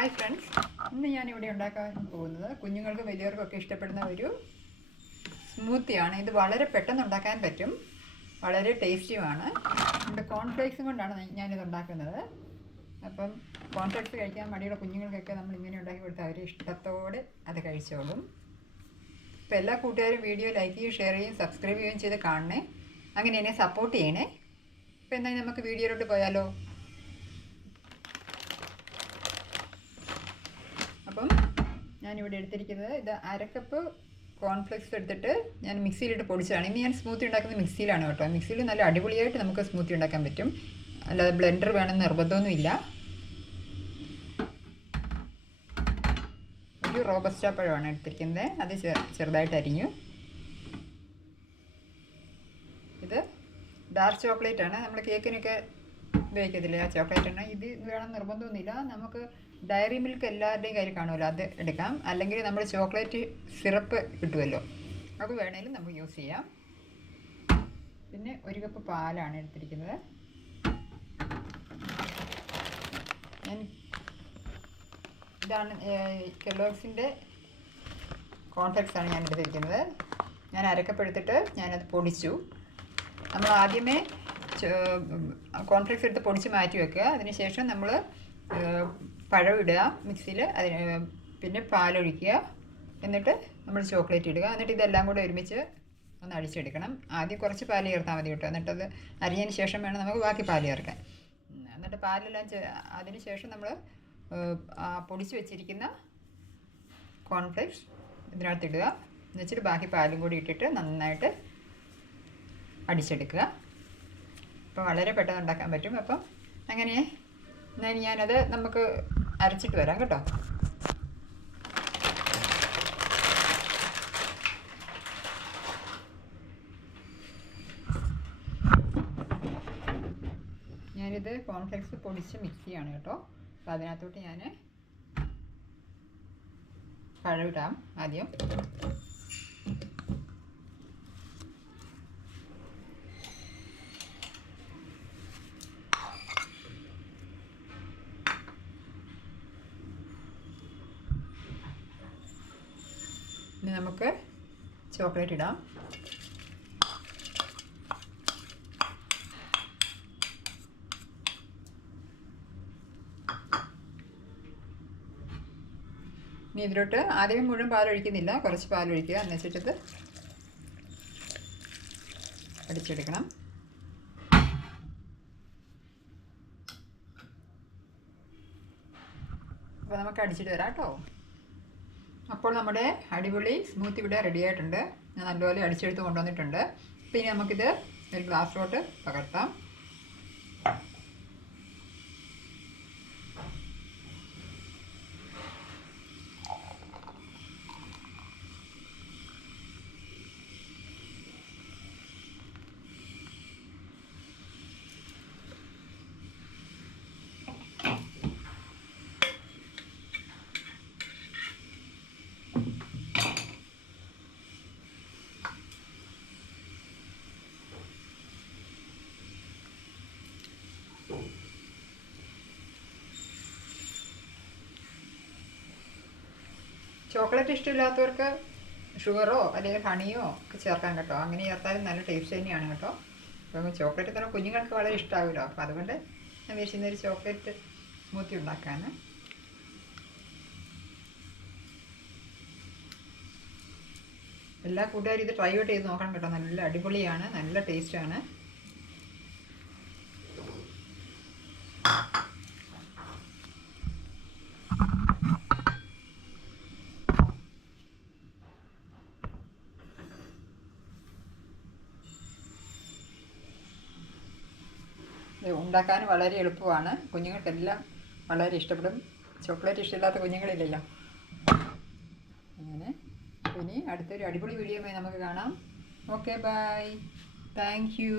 Hi friends, ഇന്ന് ഞാനിവിടെ ഉണ്ടാക്കാൻ പോകുന്നത് കുഞ്ഞുങ്ങൾക്ക് വലിയവർക്കൊക്കെ ഇഷ്ടപ്പെടുന്ന ഒരു സ്മൂത്തിയാണ്. ഇത് വളരെ പെട്ടെന്ന് ഉണ്ടാക്കാൻ പറ്റും, വളരെ ടേസ്റ്റിയുമാണ്. എൻ്റെ കോൺഫ്ലേക്സും കൊണ്ടാണ് ഞാനിത് ഉണ്ടാക്കുന്നത്. അപ്പം കോൺഫ്ലേക്സ് കഴിക്കാൻ മടിയുള്ള കുഞ്ഞുങ്ങൾക്കൊക്കെ നമ്മൾ ഇങ്ങനെ ഉണ്ടാക്കി കൊടുത്താൽ അവർ ഇഷ്ടത്തോടെ അത് കഴിച്ചോളും. അപ്പോൾ എല്ലാ കൂട്ടുകാരും വീഡിയോ ലൈക്ക് ചെയ്യുകയും ഷെയർ ചെയ്യുകയും സബ്സ്ക്രൈബ് ചെയ്യുകയും ചെയ്ത് കാണണേ, അങ്ങനെ എന്നെ സപ്പോർട്ട് ചെയ്യണേ. അപ്പോൾ എന്തായാലും നമുക്ക് വീഡിയോയിലോട്ട് പോയാലോ. അപ്പം ഞാനിവിടെ എടുത്തിരിക്കുന്നത് ഇത് അരക്കപ്പ് കോൺഫ്ലെക്സ് എടുത്തിട്ട് ഞാൻ മിക്സിയിലിട്ട് പൊടിച്ചതാണ്. ഇനി ഞാൻ സ്മൂത്തി ഉണ്ടാക്കുന്നത് മിക്സിയിലാണ് കേട്ടോ. മിക്സിയിൽ നല്ല അടിപൊളിയായിട്ട് നമുക്ക് സ്മൂത്തി ഉണ്ടാക്കാൻ പറ്റും, അല്ലാതെ ബ്ലെൻഡർ വേണമെന്ന് നിർബന്ധമൊന്നുമില്ല. ഒരു റോബസ്റ്റ പഴമാണ് എടുത്തിരിക്കുന്നത്, അത് ചെറുതായിട്ട് അരിഞ്ഞു. ഇത് ഡാർക്ക് ചോക്ലേറ്റ് ആണ്, നമ്മൾ കേക്കിനൊക്കെ ഉപയോഗിക്കത്തില്ലേ ആ ചോക്ലേറ്റാണ്. ഇത് വേണം നിർബന്ധമൊന്നുമില്ല. നമുക്ക് ഡയറി മിൽക്ക് എല്ലാവരുടെയും കയ്യിൽ കാണുമല്ലോ, അത് എടുക്കാം. അല്ലെങ്കിൽ നമ്മൾ ചോക്ലേറ്റ് സിറപ്പ് കിട്ടുമല്ലോ, അത് വേണമെങ്കിലും നമുക്ക് യൂസ് ചെയ്യാം. പിന്നെ ഒരു കപ്പ് പാലാണ് എടുത്തിരിക്കുന്നത്. ഇതാണ് കെല്ലോഗ്സിൻ്റെ കോൺഫ്ലെക്സ് ആണ് ഞാൻ എടുത്തിരിക്കുന്നത്. ഞാൻ അരക്കപ്പ് എടുത്തിട്ട് ഞാനത് പൊടിച്ചു. നമ്മൾ ആദ്യമേ കോൺഫ്ലെക്സ് എടുത്ത് പൊടിച്ച് മാറ്റി വെക്കുക. അതിനുശേഷം നമ്മൾ പഴം ഇടുക മിക്സിയിൽ, പിന്നെ പാലൊഴിക്കുക, എന്നിട്ട് നമ്മൾ ചോക്ലേറ്റ് ഇടുക. എന്നിട്ട് ഇതെല്ലാം കൂടെ ഒരുമിച്ച് ഒന്ന് അടിച്ചെടുക്കണം. ആദ്യം കുറച്ച് പാൽ ചേർത്താൽ മതി കേട്ടോ. എന്നിട്ടത് അരിഞ്ഞതിന് ശേഷം വേണം നമുക്ക് ബാക്കി പാൽ ചേർക്കാൻ. എന്നിട്ട് പാലെല്ലാം അതിന് ശേഷം നമ്മൾ പൊടിച്ച് വെച്ചിരിക്കുന്ന കോൺഫ്ലെക്സ് ഇതിനകത്ത് ഇടുക. എന്നുവെച്ചിട്ട് ബാക്കി പാലും കൂടി ഇട്ടിട്ട് നന്നായിട്ട് അടിച്ചെടുക്കുക. അപ്പോൾ വളരെ പെട്ടെന്ന് ഉണ്ടാക്കാൻ പറ്റും. അപ്പം അങ്ങനെ ഞാനത് നമുക്ക് അരച്ചിട്ട് വരാം കേട്ടോ. ഞാനിത് കോൺഫ്ലെക്സ് പൊടിച്ച് മിക്സിയാണ് കേട്ടോ. അപ്പോൾ അതിനകത്തോട്ട് ഞാൻ പഴം ഇടാം ആദ്യം. ഇനി നമുക്ക് ചോക്ലേറ്റ് ഇടാം. ഇനി ഇതിലോട്ട് ആദ്യം മുഴുവൻ പാലൊഴിക്കുന്നില്ല, കുറച്ച് പാലൊഴിക്കുക. എന്നുവെച്ചിട്ടത് അടിച്ചെടുക്കണം. അപ്പോൾ നമുക്ക് അടിച്ചിട്ട് വരാം കേട്ടോ. അപ്പോൾ നമ്മുടെ അടിപൊളി സ്മൂത്തി ഇവിടെ റെഡി ആയിട്ടുണ്ട്. ഞാൻ നല്ലപോലെ അടിച്ചെടുത്ത് കൊണ്ടുവന്നിട്ടുണ്ട്. പിന്നെ നമുക്കിത് ഒരു ഗ്ലാസ്സിലോട്ട് പകർത്താം. ചോക്ലേറ്റ് ഇഷ്ടമില്ലാത്തവർക്ക് ഷുഗറോ അല്ലെങ്കിൽ ഹണിയോ ഒക്കെ ചേർക്കാൻ കേട്ടോ. അങ്ങനെ ചേർത്താലും നല്ല ടേസ്റ്റ് തന്നെയാണ് കേട്ടോ. അപ്പം ചോക്ലേറ്റ് തന്നെ കുഞ്ഞുങ്ങൾക്ക് വളരെ ഇഷ്ടമാകുമല്ലോ. അപ്പോൾ അതുകൊണ്ട് ഞാൻ വിചാരിക്കുന്നൊരു ചോക്ലേറ്റ് സ്മൂത്തി ഉണ്ടാക്കാൻ. എല്ലാ കൂട്ടുകാരും ഇത് ട്രൈ ഔട്ട് ചെയ്ത് നോക്കണം കേട്ടോ. നല്ല അടിപൊളിയാണ്, നല്ല ടേസ്റ്റാണ്. ഉണ്ടാക്കാൻ വളരെ എളുപ്പമാണ്, കുഞ്ഞുങ്ങൾക്കെല്ലാം വളരെ ഇഷ്ടപ്പെടും. ചോക്ലേറ്റ് ഇഷ്ടമില്ലാത്ത കുഞ്ഞുങ്ങളില്ലല്ലോ. അങ്ങനെ ഇനി അടുത്തൊരു അടിപൊളി വീഡിയോയുമായി നമുക്ക് കാണാം. Okay, bye, thank U.